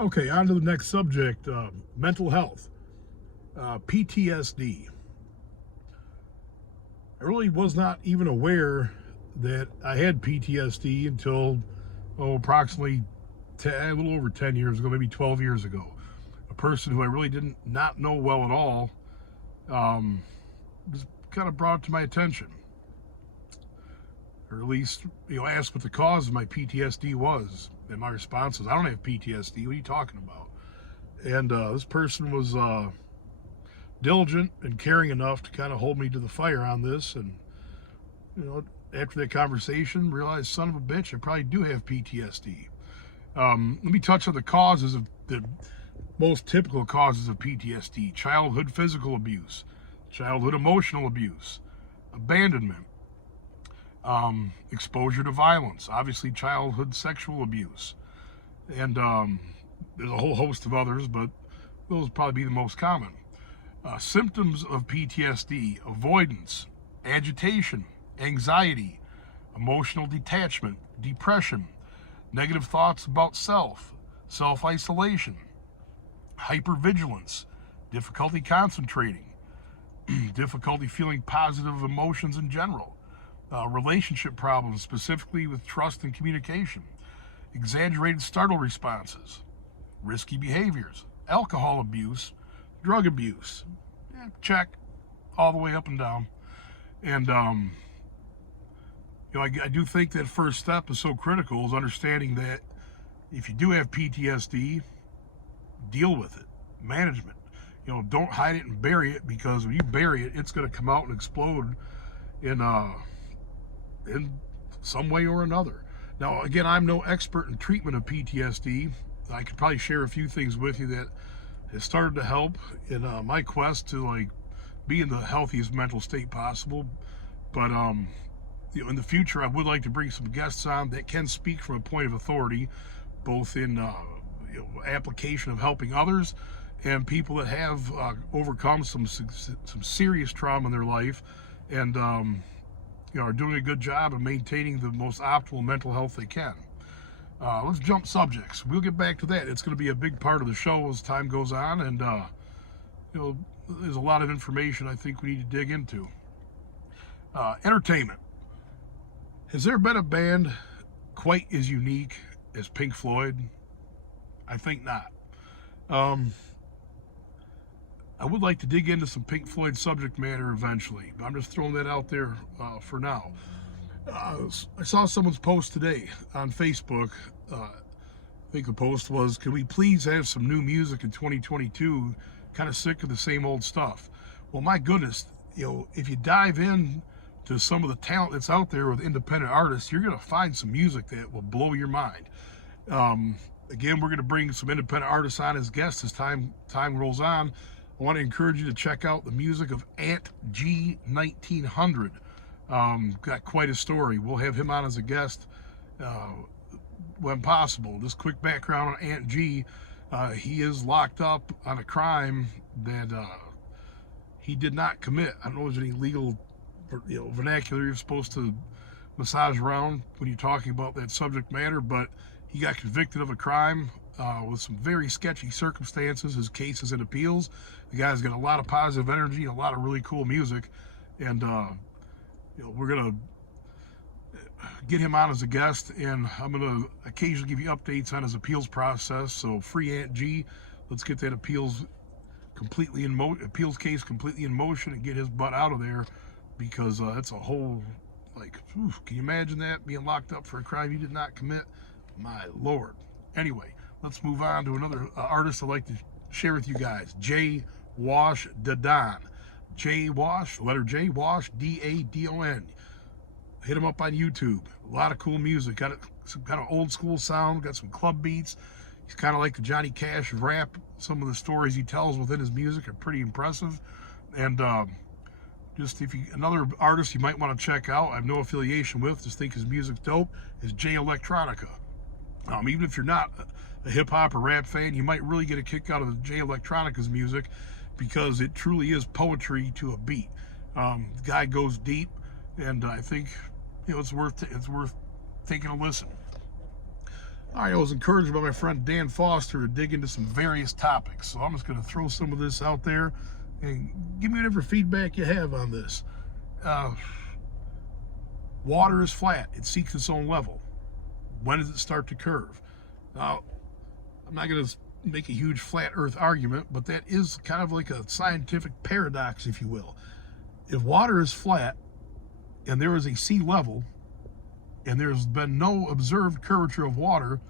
Okay, on to the next subject, mental health, PTSD. I really was not even aware that I had PTSD until, approximately a little over 10 years ago, maybe 12 years ago. A person who I really didn't not know well at all um, was kind of brought to my attention, or at least asked what the cause of my PTSD was. And my response was, "I don't have PTSD. What are you talking about?" And this person was diligent and caring enough to kind of hold me to the fire on this. And after that conversation, realized, son of a bitch, I probably do have PTSD. Let me touch on the causes of the most typical causes of PTSD: childhood physical abuse, childhood emotional abuse, abandonment, exposure to violence, obviously childhood sexual abuse, and there's a whole host of others, but those would probably be the most common. Symptoms of PTSD: avoidance, agitation, anxiety, emotional detachment, depression, negative thoughts about self-isolation, hypervigilance, difficulty concentrating, difficulty feeling positive emotions in general, relationship problems, specifically with trust and communication, exaggerated startle responses, risky behaviors, alcohol abuse, drug abuse. Check all the way up and down. And I do think that first step is so critical, is understanding that if you do have PTSD, deal with it. Management. Don't hide it and bury it, because when you bury it, it's going to come out and explode in some way or another. Now, again, I'm no expert in treatment of PTSD. I could probably share a few things with you that has started to help in my quest to be in the healthiest mental state possible. But in the future, I would like to bring some guests on that can speak from a point of authority, both in application of helping others and people that have overcome some serious trauma in their life, and are doing a good job of maintaining the most optimal mental health they can. Let's jump subjects. We'll get back to that. It's going to be a big part of the show as time goes on, and there's a lot of information I think we need to dig into. Entertainment. Has there been a band quite as unique as Pink Floyd? I think not. I would like to dig into some Pink Floyd subject matter eventually, but I'm just throwing that out there for now. I saw someone's post today on Facebook. I think the post was, "Could we please have some new music in 2022? Kind of sick of the same old stuff." Well, my goodness, if you dive in to some of the talent that's out there with independent artists, you're going to find some music that will blow your mind. Again, we're going to bring some independent artists on as guests as time rolls on. I want to encourage you to check out the music of Ant G 1900. Got quite a story. We'll have him on as a guest when possible. Just quick background on Ant G. He is locked up on a crime that he did not commit. I don't know if there's any legal vernacular you're supposed to massage around when you're talking about that subject matter, but he got convicted of a crime with some very sketchy circumstances. His case is in appeals. The guy's got a lot of positive energy and a lot of really cool music, and we're gonna get him on as a guest, and I'm gonna occasionally give you updates on his appeals process. So free Ant G. Let's get that appeals case completely in motion and get his butt out of there, because it's a whole, can you imagine that, being locked up for a crime you did not commit? My Lord. Anyway, let's move on to another artist I'd like to share with you guys. J. Wash Dadon. J. Wash, letter J, Wash, D-A-D-O-N. Hit him up on YouTube. A lot of cool music. Got some kind of old school sound. Got some club beats. He's kind of like the Johnny Cash of rap. Some of the stories he tells within his music are pretty impressive. And just another artist you might want to check out, I have no affiliation with, just think his music's dope, is J Electronica. Even if you're not a hip hop or rap fan, you might really get a kick out of J Electronica's music, because it truly is poetry to a beat. The guy goes deep, and I think it's worth taking a listen. All right, I was encouraged by my friend Dan Foster to dig into some various topics. So I'm just going to throw some of this out there and give me whatever feedback you have on this. Water is flat. It seeks its own level. When does it start to curve? Now, I'm not going to make a huge flat earth argument, but that is kind of like a scientific paradox, if you will. If water is flat and there is a sea level and there's been no observed curvature of water,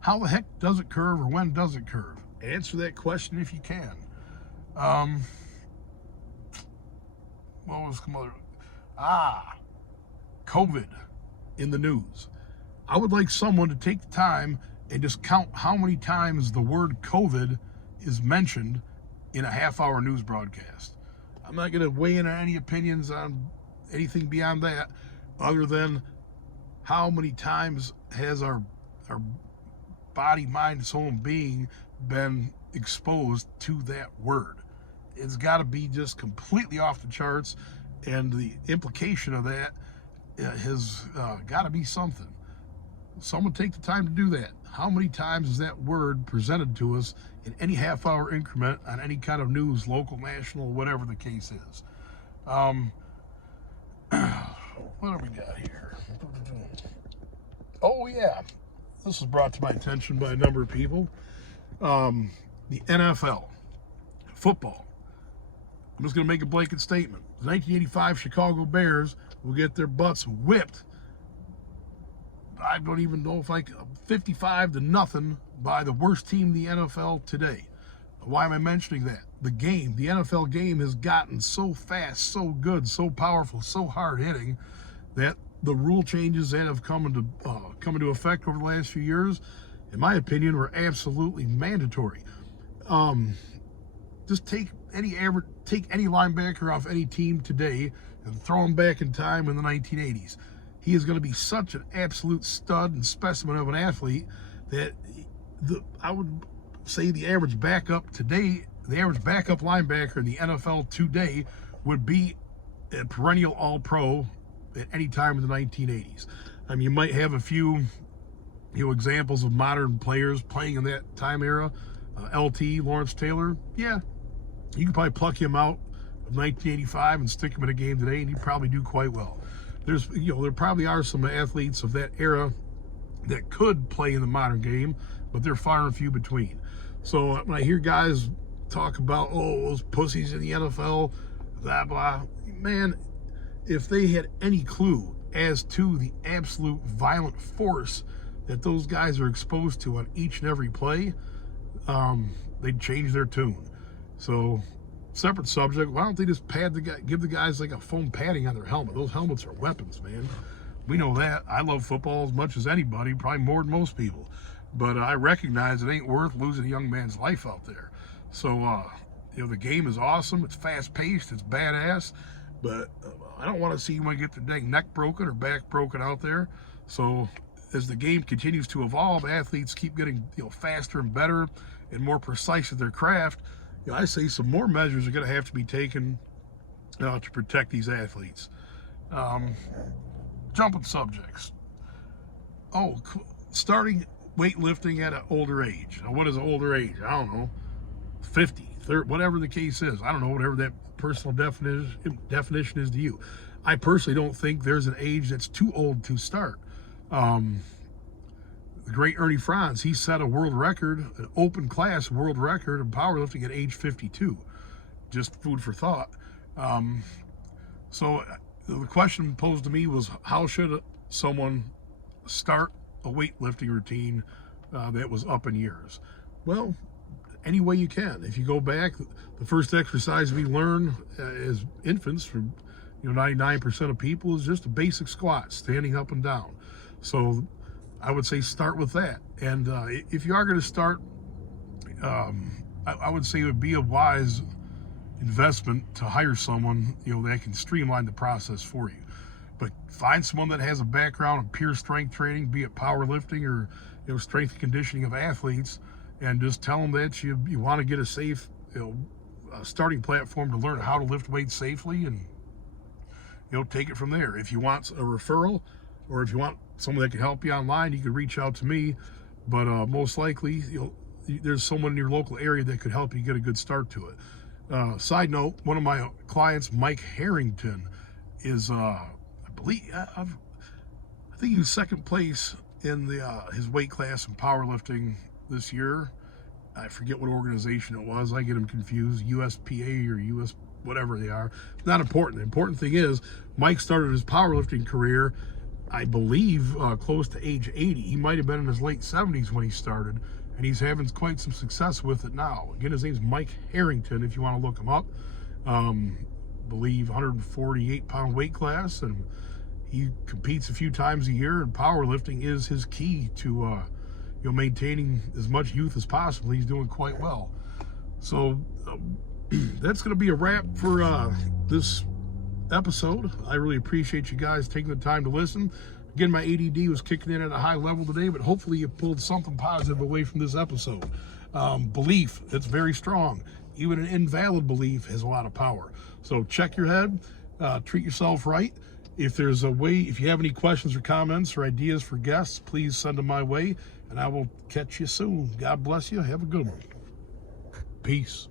how the heck does it curve, or when does it curve? Answer that question if you can. What was some other? COVID in the news. I would like someone to take the time and just count how many times the word COVID is mentioned in a half-hour news broadcast. I'm not going to weigh in on any opinions on anything beyond that, other than how many times has our body, mind, soul, and being been exposed to that word. It's got to be just completely off the charts, and the implication of that has got to be something. Someone take the time to do that. How many times is that word presented to us in any half-hour increment on any kind of news, local, national, whatever the case is? What do we got here? Oh, yeah. This was brought to my attention by a number of people. The NFL, football. I'm just going to make a blanket statement. The 1985 Chicago Bears will get their butts whipped. I don't even know if 55-0 by the worst team in the NFL today. Why am I mentioning that? The NFL game has gotten so fast, so good, so powerful, so hard-hitting that the rule changes that have come into effect over the last few years, in my opinion, were absolutely mandatory. Just take any linebacker off any team today and throw him back in time in the 1980s. He is going to be such an absolute stud and specimen of an athlete that I would say the average backup linebacker in the NFL today would be a perennial All-Pro at any time in the 1980s. I mean, you might have a few examples of modern players playing in that time era. LT, Lawrence Taylor, yeah, you could probably pluck him out of 1985 and stick him in a game today, and he'd probably do quite well. There probably are some athletes of that era that could play in the modern game, but they're far and few between. So when I hear guys talk about, those pussies in the NFL, blah, blah, man, if they had any clue as to the absolute violent force that those guys are exposed to on each and every play, they'd change their tune. So, separate subject, why don't they just give the guys like a foam padding on their helmet? Those helmets are weapons, man. We know that. I love football as much as anybody, probably more than most people. But I recognize it ain't worth losing a young man's life out there. So, the game is awesome. It's fast-paced. It's badass. But I don't want to see anyone get their dang neck broken or back broken out there. So, as the game continues to evolve, athletes keep getting faster and better and more precise at their craft. I say some more measures are going to have to be taken to protect these athletes. Jumping subjects. Starting weightlifting at an older age. Now, what is an older age? I don't know. 50, 30, whatever the case is. I don't know, whatever that personal definition is to you. I personally don't think there's an age that's too old to start. The great Ernie Franz, he set a world record, an open class world record of powerlifting at age 52. Just food for thought. So the question posed to me was, how should someone start a weightlifting routine that was up in years? Well, any way you can. If you go back, the first exercise we learn as infants from 99% of people is just a basic squat, standing up and down. So I would say start with that. And if you are going to start, I would say it would be a wise investment to hire someone that can streamline the process for you. But find someone that has a background in pure strength training, be it powerlifting or strength and conditioning of athletes, and just tell them that you want to get a safe starting platform to learn how to lift weights safely, and take it from there. If you want a referral, or if you want someone that can help you online, you could reach out to me. But most likely, there's someone in your local area that could help you get a good start to it. Side note, one of my clients, Mike Harrington, is I think he was second place in his weight class in powerlifting this year. I forget what organization it was. I get them confused, USPA or US, whatever they are. Not important. The important thing is Mike started his powerlifting career, I believe, close to age 80. He might have been in his late 70s when he started, and he's having quite some success with it now. Again, his name's Mike Harrington, if you want to look him up. Believe 148-pound weight class, and he competes a few times a year, and powerlifting is his key to maintaining as much youth as possible. He's doing quite well. So that's going to be a wrap for this episode. I really appreciate you guys taking the time to listen. Again, my ADD was kicking in at a high level today, but hopefully you pulled something positive away from this episode. Belief, it's very strong. Even an invalid belief has a lot of power. So check your head, treat yourself right. If there's a way, if you have any questions or comments or ideas for guests, please send them my way, and I will catch you soon. God bless you. Have a good one. Peace.